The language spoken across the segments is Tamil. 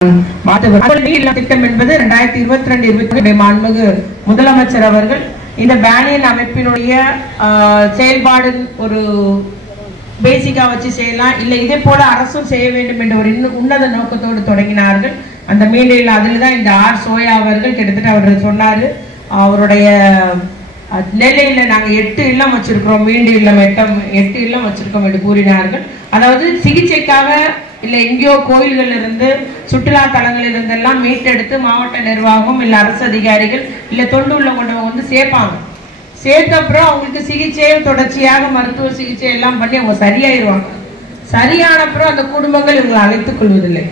திட்டம் என்பது 2022 மாண்புமிகு முதலமைச்சர் அவர்கள் இந்த பேனியன் அமைப்பினுடைய செயல்பாடு ஒரு பேசிக்கா வச்சு செய்யலாம் இல்ல இதே போல அரசும் செய்ய வேண்டும் என்ற ஒரு உன்னத நோக்கத்தோடு தொடங்கினார்கள். அந்த மீடியில் அதில் தான் இந்த ஆர் சோயா அவர்கள் கிட்டத்தட்ட அவர் சொன்னாரு அவருடைய நெல்லையில நாங்க 8 இல்லம் வச்சிருக்கிறோம், மீண்டு இல்லம் 8 இல்லம் வச்சிருக்கோம் என்று கூறினார்கள். அதாவது சிகிச்சைக்காக இல்ல எங்கேயோ கோயில்கள் இருந்து சுற்றுலா தலங்களில் இருந்தெல்லாம் மீட்டெடுத்து மாவட்ட நிர்வாகம் இல்ல அரசு அதிகாரிகள் இல்ல தொண்டு உள்ளவங்க வந்து சேர்ப்பாங்க. சேர்த்த அப்புறம் அவங்களுக்கு சிகிச்சை தொடர்ச்சியாக மருத்துவ சிகிச்சை எல்லாம் பண்ணி அவங்க சரியாயிருவாங்க. சரியான அப்புறம் அந்த குடும்பங்கள் இவங்களை அழைத்துக் கொள்வதில்லை,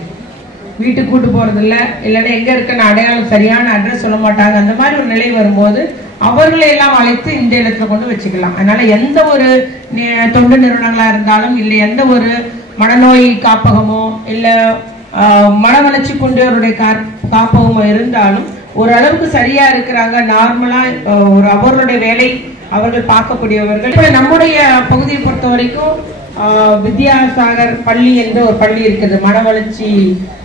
வீட்டுக்கு கூட்டு போறதில்லை, இல்லைன்னா எங்க இருக்குன்னு அடையாளம் சரியான அட்ரஸ் சொல்ல மாட்டாங்க. அந்த மாதிரி ஒரு நிலை வரும்போது அவர்களை எல்லாம் அழைத்து இந்த இடத்துல கொண்டு வச்சுக்கலாம். அதனால எந்த ஒரு தொண்டு நிறுவனங்களா இருந்தாலும் இல்லை எந்த ஒரு மனநோய் காப்பகமோ இல்ல மன வளர்ச்சி கொண்டவருடைய காப்பகமோ இருந்தாலும் ஓரளவுக்கு சரியா இருக்கிறாங்க, நார்மலா ஒரு அவர்களுடைய வேலை அவர்கள் பார்க்கக்கூடியவர்கள். நம்முடைய பகுதியை பொறுத்த வரைக்கும் வித்யாசாகர் பள்ளி என்ற ஒரு பள்ளி இருக்கிறது, மன வளர்ச்சி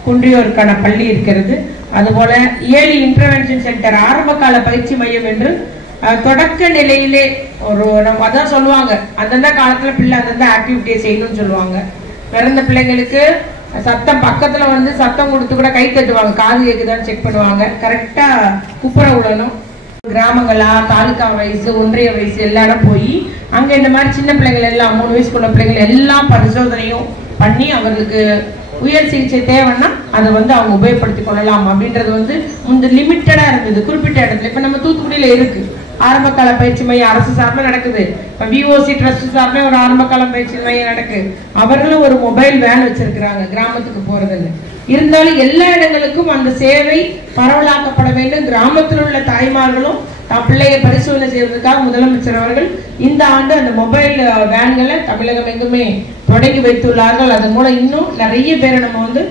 குன்றியோருக்கான பள்ளி இருக்கிறது. அதுபோல ஏர்லி இன்டர்வென்ஷன் சென்டர் ஆரம்ப கால பயிற்சி மையம் என்று தொடக்க நிலையிலே ஒரு அதான் சொல்லுவாங்க, அந்தந்த காலத்துல பிள்ளை அந்தந்த ஆக்டிவிட்டியை செய்யணும்னு சொல்லுவாங்க. பிறந்த பிள்ளைங்களுக்கு சத்தம் பக்கத்துல வந்து சத்தம் கொடுத்து கூட கை தட்டுவாங்க, காது கேக்குதான்னு செக் பண்ணுவாங்க, கரெக்டா குப்புற விடணும். கிராமங்களா தாலுகா வயசு ஒன்றிய வயசு எல்லாரும் போய் அங்க இந்த மாதிரி சின்ன பிள்ளைகள் எல்லாம் 3 வயசுக்குள்ள பிள்ளைகள் எல்லாம் பரிசோதனையும் பண்ணி அவர்களுக்கு உயர் சிகிச்சை தேவைன்னா அதை வந்து அவங்க உபயோகப்படுத்திக் கொள்ளலாம் அப்படின்றது வந்து முந்தைய லிமிட்டடா இருந்தது குறிப்பிட்ட இடத்துல. இப்ப நம்ம தூத்துக்குடியில இருக்கு ஆரம்ப கால பயிற்சி மையம் அரசு சார்பில் நடக்குது. இப்ப விஓசி ட்ரஸ்ட் சார்பில் ஒரு ஆரம்ப கால பயிற்சி மையம் நடக்குது. அவர்களும் ஒரு மொபைல் வேன் வச்சிருக்கிறாங்க கிராமத்துக்கு போறதுன்னு. இருந்தாலும் எல்லா இடங்களுக்கும் அந்த சேவை பரவலாக்கப்பட வேண்டும். கிராமத்தில் உள்ள தாய்மார்களும் பிள்ளையை பரிசோதனை செய்வதற்காக முதலமைச்சர் அவர்கள் இந்த ஆண்டு அந்த மொபைல் வேன்களை தமிழகம் எங்குமே தொடங்கி வைத்துள்ளார்கள். அதன் மூலம் இன்னும் நிறைய பேரை நம்ம வந்து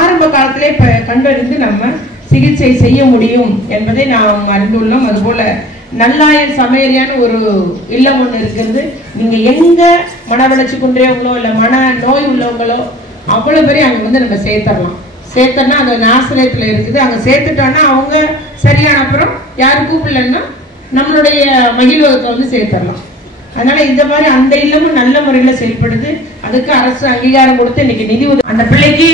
ஆரம்ப காலத்திலே கண்டறிந்து நம்ம சிகிச்சை செய்ய முடியும் என்பதை நாம் அறிந்துள்ளோம். அதுபோல நல்லாயன் சமையலியான ஒரு இல்லம் ஒண்ணு இருக்கிறது. நீங்க எங்க மன வளர்ச்சி குன்றியவங்களோ இல்ல மன நோய் உள்ளவங்களோ அவ்வளவு பேரையும் அங்க வந்து நம்ம சேர்த்தரலாம். சேர்த்தோம்னா அந்த நாசிரியத்துல இருக்குது, அங்க சேர்த்துட்டோம்னா அவங்க சரியான அப்புறம் யாரும் கூப்பிடலன்னா நம்மளுடைய மகிழ்வகத்தை வந்து சேர்த்தரலாம். அதனால இந்த மாதிரி அந்த இல்லமும் நல்ல முறையில செயல்படுது. அதுக்கு அரசு அங்கீகாரம் கொடுத்து இன்னைக்கு நிதி அந்த பிள்ளைக்கு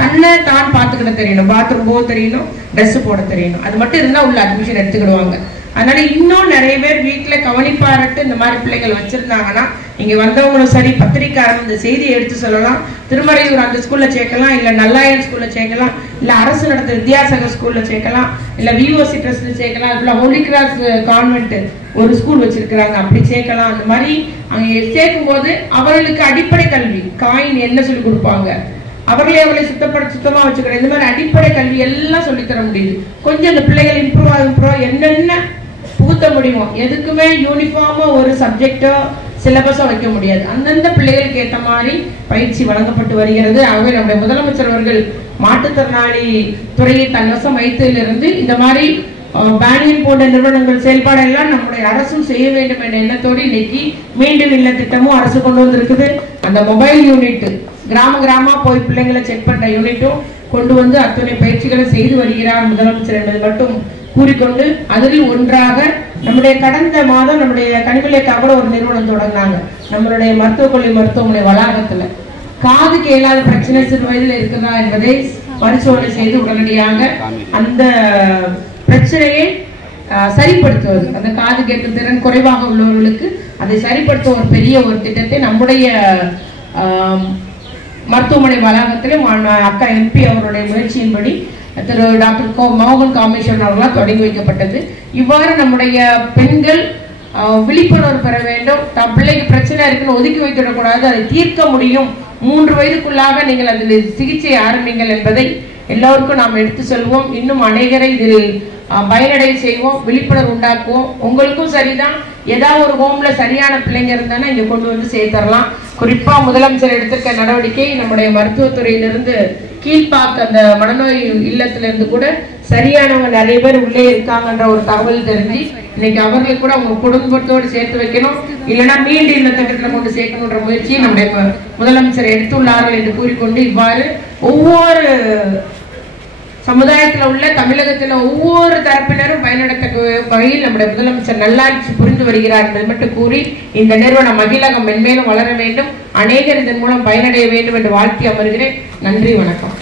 தன்னை தான் பார்த்துக்கிட தெரியணும், பாத்ரூம் போக தெரியணும், ட்ரெஸ் போட தெரியணும், அது மட்டும் இருந்தா உள்ள அட்மிஷன் எடுத்துக்கிடுவாங்க. அதனால இன்னும் நிறைய பேர் வீட்டுல கவனிப்பாரட்டு இந்த மாதிரி பிள்ளைகள் வச்சிருந்தாங்கன்னா இங்க வந்தவங்களும் சரி பத்திரிக்காரங்க இந்த செய்தியை எடுத்து சொல்லலாம். திருமறையூர் அந்த ஸ்கூல்ல சேர்க்கலாம், இல்ல நல்லாயன் ஸ்கூல்ல சேர்க்கலாம், இல்ல அரசு நடத்த வித்யாசாகர் ஸ்கூல்ல சேர்க்கலாம், இல்ல விஓசி ட்ரஸ்ட்ல சேர்க்கலாம், இல்ல ஹோலி கிராஸ் கான்வென்ட் ஒரு ஸ்கூல் வச்சிருக்கிறாங்க அப்படி சேர்க்கலாம். அந்த மாதிரி அங்க சேர்க்கும் போது அவர்களுக்கு அடிப்படை கல்வி காயின் என்ன சொல்லி கொடுப்பாங்க, அவர்களே அவர்களை சுத்தமா வச்சுக்கிறேன், இந்த மாதிரி அடிப்படை கல்வி எல்லாம் சொல்லித்தர முடியுது. கொஞ்சம் அந்த பிள்ளைகள் இம்ப்ரூவ் என்னென்ன புகுத்த முடியுமோ, எதுக்குமே யூனிஃபார்மா ஒரு சப்ஜெக்டோ சிலபஸோ வைக்க முடியாது. அந்தந்த பிள்ளைகளுக்கு ஏற்ற மாதிரி பயிற்சி வழங்கப்பட்டு வருகிறது. ஆகவே நம்முடைய முதலமைச்சர் அவர்கள் மாற்றுத்திறனாளி துறையை தன்வசம் வைத்ததிலிருந்து இந்த மாதிரி பேனியன் போன்ற நிறுவனங்கள் செயல்பாடு எல்லாம் நம்முடைய அரசும் செய்ய வேண்டும் என்ற எண்ணத்தோடு இன்னைக்கு மீண்டும் இல்ல திட்டமும் அரசு கொண்டு வந்திருக்குது. அந்த மொபைல் யூனிட் கிராமமா போய் பிள்ளைங்களை செக் பண்ற யூனிட்டும் கொண்டு வந்து அத்தனை பயிற்சிகளை செய்து வருகிறார் முதலமைச்சர் என்பதை மட்டும் கூறிக்கொண்டு அதில் ஒன்றாக நம்முடைய கடந்த மாதம் நம்முடைய கனிமொழிக்காக கூட ஒரு நிறுவனம் தொடங்கினாங்க. நம்மளுடைய மருத்துவக் கல்லூரி மருத்துவமனை வளாகத்துல காது கேளாத பிரச்சனை சிறு வயதில் இருக்கிறதா என்பதை பரிசோதனை செய்து உடனடியாக அந்த பிரச்சனையை சரிப்படுத்துவது, அந்த காது கேட்கும் திறன் குறைவாக உள்ளவர்களுக்கு அதை சரிப்படுத்தும் ஒரு பெரிய ஒரு திட்டத்தை நம்முடைய மருத்துவமனை வளாகத்திலும் அக்கா எம்பி அவருடைய முயற்சியின்படி திரு டாக்டர் மோகன் காமேஸ்வரன் அவர்களால் தொடங்கி வைக்கப்பட்டது. இவ்வாறு நம்முடைய பெண்கள் விழிப்புணர்வு பெற வேண்டும். பிள்ளைக்கு பிரச்சனை இருக்குன்னு ஒதுக்கி வைத்துவிடக்கூடாது, அதை தீர்க்க முடியும். 3 வயதுக்குள்ளாக நீங்கள் அதில் சிகிச்சை ஆரம்பிங்கள் என்பதை எல்லோருக்கும் நாம் எடுத்து செல்வோம். இன்னும் அநேகரை இதில் பயனடைய செய்வோம், விழிப்புணர்வு உண்டாக்குவோம். உங்களுக்கும் சரிதான், ஏதாவது ஒரு ஹோம்ல சரியான பிள்ளைங்க இருந்தானா இங்க கொண்டு வந்து சேர்த்தரலாம். குறிப்பா முதலமைச்சர் எடுத்திருக்க நடவடிக்கை நம்முடைய மருத்துவத்துறையிலிருந்து கீழ்பாக்கு அந்த மனநோய் இல்லத்திலிருந்து கூட சரியானவங்க நிறைய பேர் உள்ளே இருக்காங்கன்ற ஒரு தகவல் தெரிஞ்சு இன்னைக்கு அவர்களை கூட அவங்க குடும்பத்தோடு சேர்த்து வைக்கணும், இல்லைன்னா மீண்டும் இந்த திட்டத்தில் கொண்டு சேர்க்கணுன்ற முயற்சியை நம்முடைய முதலமைச்சர் எடுத்துள்ளார்கள் என்று கூறிக்கொண்டு இவ்வாறு ஒவ்வொரு சமுதாயத்தில் உள்ள தமிழகத்தில் ஒவ்வொரு தரப்பினரும் பயனடைத்த வகையில் நம்முடைய முதலமைச்சர் நல்லாட்சி புரிந்து வருகிறார் என்பது மட்டும் கூறி இந்த நிறுவனம் மகிழகம் மென்மேலும் வளர வேண்டும், அநேகர் இதன் மூலம் பயனடைய வேண்டும் என்று வாழ்த்தி அமர்கிறேன். நன்றி, வணக்கம்.